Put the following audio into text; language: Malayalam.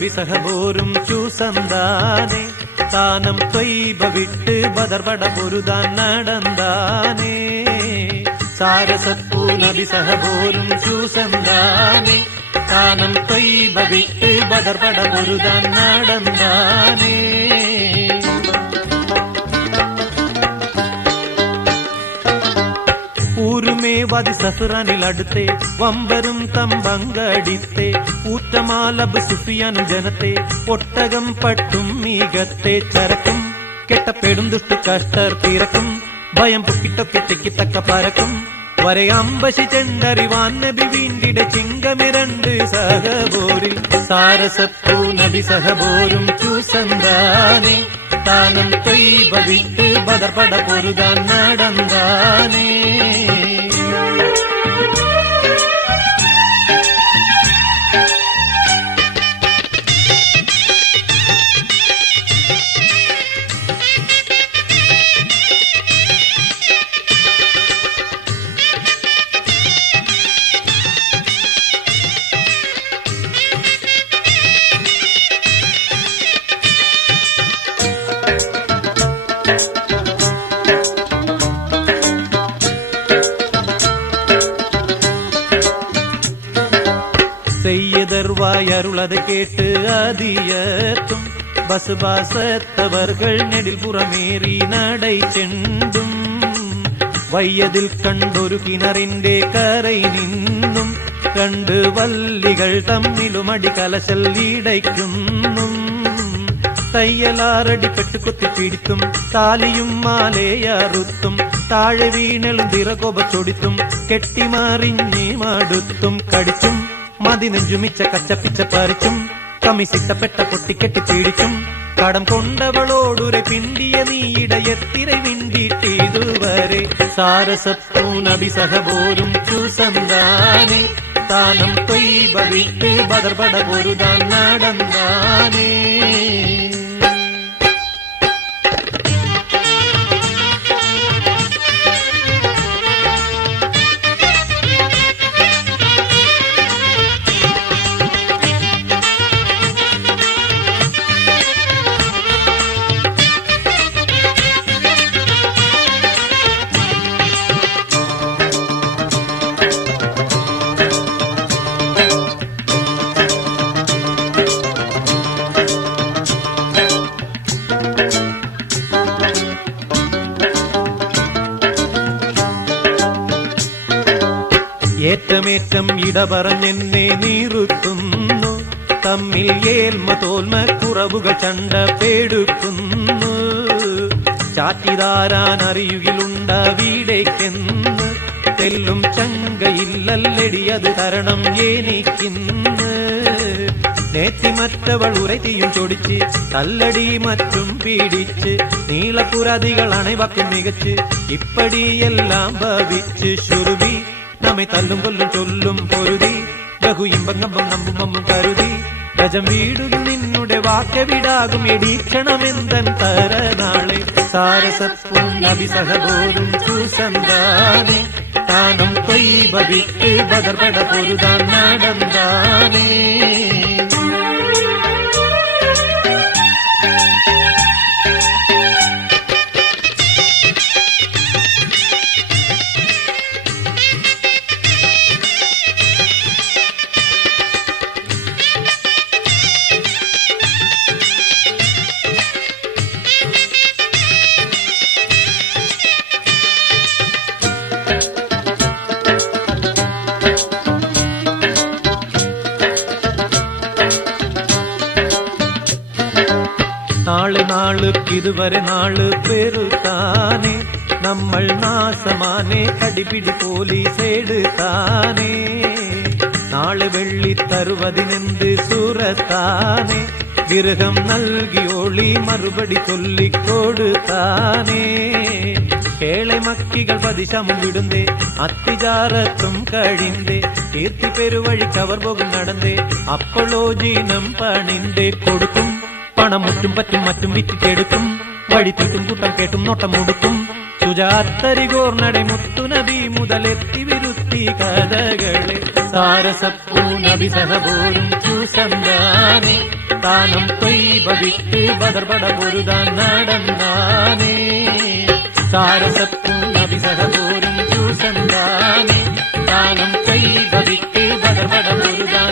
നബി സഹബോരും ചൂസന്താനെ താനം ത്വയ്ബ വിട്ട് ബദർപട പൊരുതാൻ നടന്താനേ സാരസപ്പൂ നബി സഹബോരും ചൂസന്താനെ താനം ത്വയ്ബ വിട്ട് ബദർപട പൊരുതാൻ നടന്താനേ ൂരുമേവാതി സഫ്റാനിൽ അടുത്തെ വമ്പരും തമ്പങ്കടിത്തെ ഊറ്റമാലബ് സുഫിയാനും ജനത്തെ ഒട്ടകം പട്ടും മീകത്തെ ചരക്കും കെട്ടപ്പെടും ദുഷ്ടു കഷ്ടർ തിരക്കും ഭയം പൊക്കിട്ടൊക്കെ തെക്കിത്തക്ക പരക്കും വരെ അമ്പശി ചെണ്ടറിവാൻ നബി വീണ്ടിടെ ചിങ്കമിരണ്ട് സഹബോരിൽ സാരസപ്പൂ നബി സഹബോരും ചൂസന്താനെ താനം ത്വയ്ബ വിട്ട് ബദർപട പൊരുതാൻ നടന്താനേ செய்யதர்வாயருளது கேட்டு அதியத்தும் பசுபாசத்தவர்கள் நெடில் புறமேறி நடை செண்டும் വയ്യതിൽ കണ്ടൊരു കിണറിന്റെ കരൈ നിന്നും കണ്ട് വല്ലികൾ തമ്മിലുമടി കലശൽ ഇടയ്ക്കുന്നു തയ്യലാറടിപ്പെട്ട് കൊത്തിപ്പിടിത്തും താലിയും മാലയറുത്തും താഴെ വീണലും തിറകൊപച്ചൊടിത്തും കെട്ടിമാറിഞ്ഞി മടുത്തും കടിച്ചും മതിനെഞ്ചുമിച്ച കച്ചപ്പിച്ച പറിച്ചും കമിസിട്ടപ്പെട്ട പൊട്ടിക്കെട്ടി പീഡിച്ചും കടം കൊണ്ടവളോടുരെ പിണ്ടിയ നീയിടയത്തിരെ വിണ്ടിട്ടിതുവരെ സാരസപ്പൂ നബി സഹബോരും ചൂസന്താനെ താനം ത്വയ്ബ വിട്ട് ബദർപട പൊരുതാൻ നടന്താനേ ഏറ്റമേറ്റം ഇടപറഞ്ഞെന്നെ നീറുത്തുന്നു തമ്മിൽ ഏൽമ തോൽമ കുറവുകൾ ചണ്ട പേടുക്കുന്നു ചാറ്റിതാരാൻ അറിയുകിലുണ്ട വീടേക്കെന്ന് തെല്ലും ചങ്കയില്ലല്ലടി അത് തരണം എനിക്കിന്ന് നേറ്റിമറ്റവൾ ഉരത്തിയും ചൊടിച്ച് തല്ലടി മറ്റും പീഡിച്ച് നീളപ്പുരാതികൾ അണൈവാക്കും മികച്ച് ഇപ്പടിയെല്ലാം ഭവിച്ച് ശുരുവി നമ്മെ തല്ലും കൊല്ലും ചൊല്ലും പൊരുതി ബഹു ഇമ്പങ്ങമ്പം നമ്പും അമ്മും കരുതി ഗജം വീടും നിന്നുടെ വാക്കവിടാകും എടീക്ഷണമെന്തൻ തരനാളെ സാരസപ്പൂ നബി സഹബോരും ചൂസന്താനെ താനം ത്വയ്ബ വിട്ട് ബദർപട പൊരുതാൻ നടന്താനേ നാള് നാളുക്കിതുവരെ നാള് പെരുത്താനേ നമ്മൾ നാസമാനെ കടിപിടി പോലീസെടുത്താനേ നാള് വെള്ളി തരുവതിനെന്ത് സൂറത്താനേ ഗൃഹം നൽകിയോളി മറുപടി ചൊല്ലിക്കൊടുത്താനേ കേളെ മക്കികൾ പതിശമം വിടുന്നേ അത്തിജാറത്തും കഴിന്തേ കീർത്തി പെരുവഴിക്കവർ പോകും നടന്നേ അപ്പോളോ ജീനം പണിന്തേ കൊടുക്കും പണം മുറ്റും പറ്റും മറ്റും വിറ്റിട്ടെടുക്കും വഴിത്തിട്ടും കൂട്ടം കേട്ടും നോട്ടം മുടുക്കും സുജാത്തരികോർ നടை മുത്തുനബി മുതലെത്തി വിരുത്തി കഥകളെ സാരസപ്പൂ നബി സഹബോരും ചൂസന്താനെ தானம் தொய்பவித்து பதர்பட பொருதான் நடந்தானே சாரசத்தும் அபிசகபோரும் சூசந்தானே தானம் தொய்பவித்து பதர்பட பொருதான்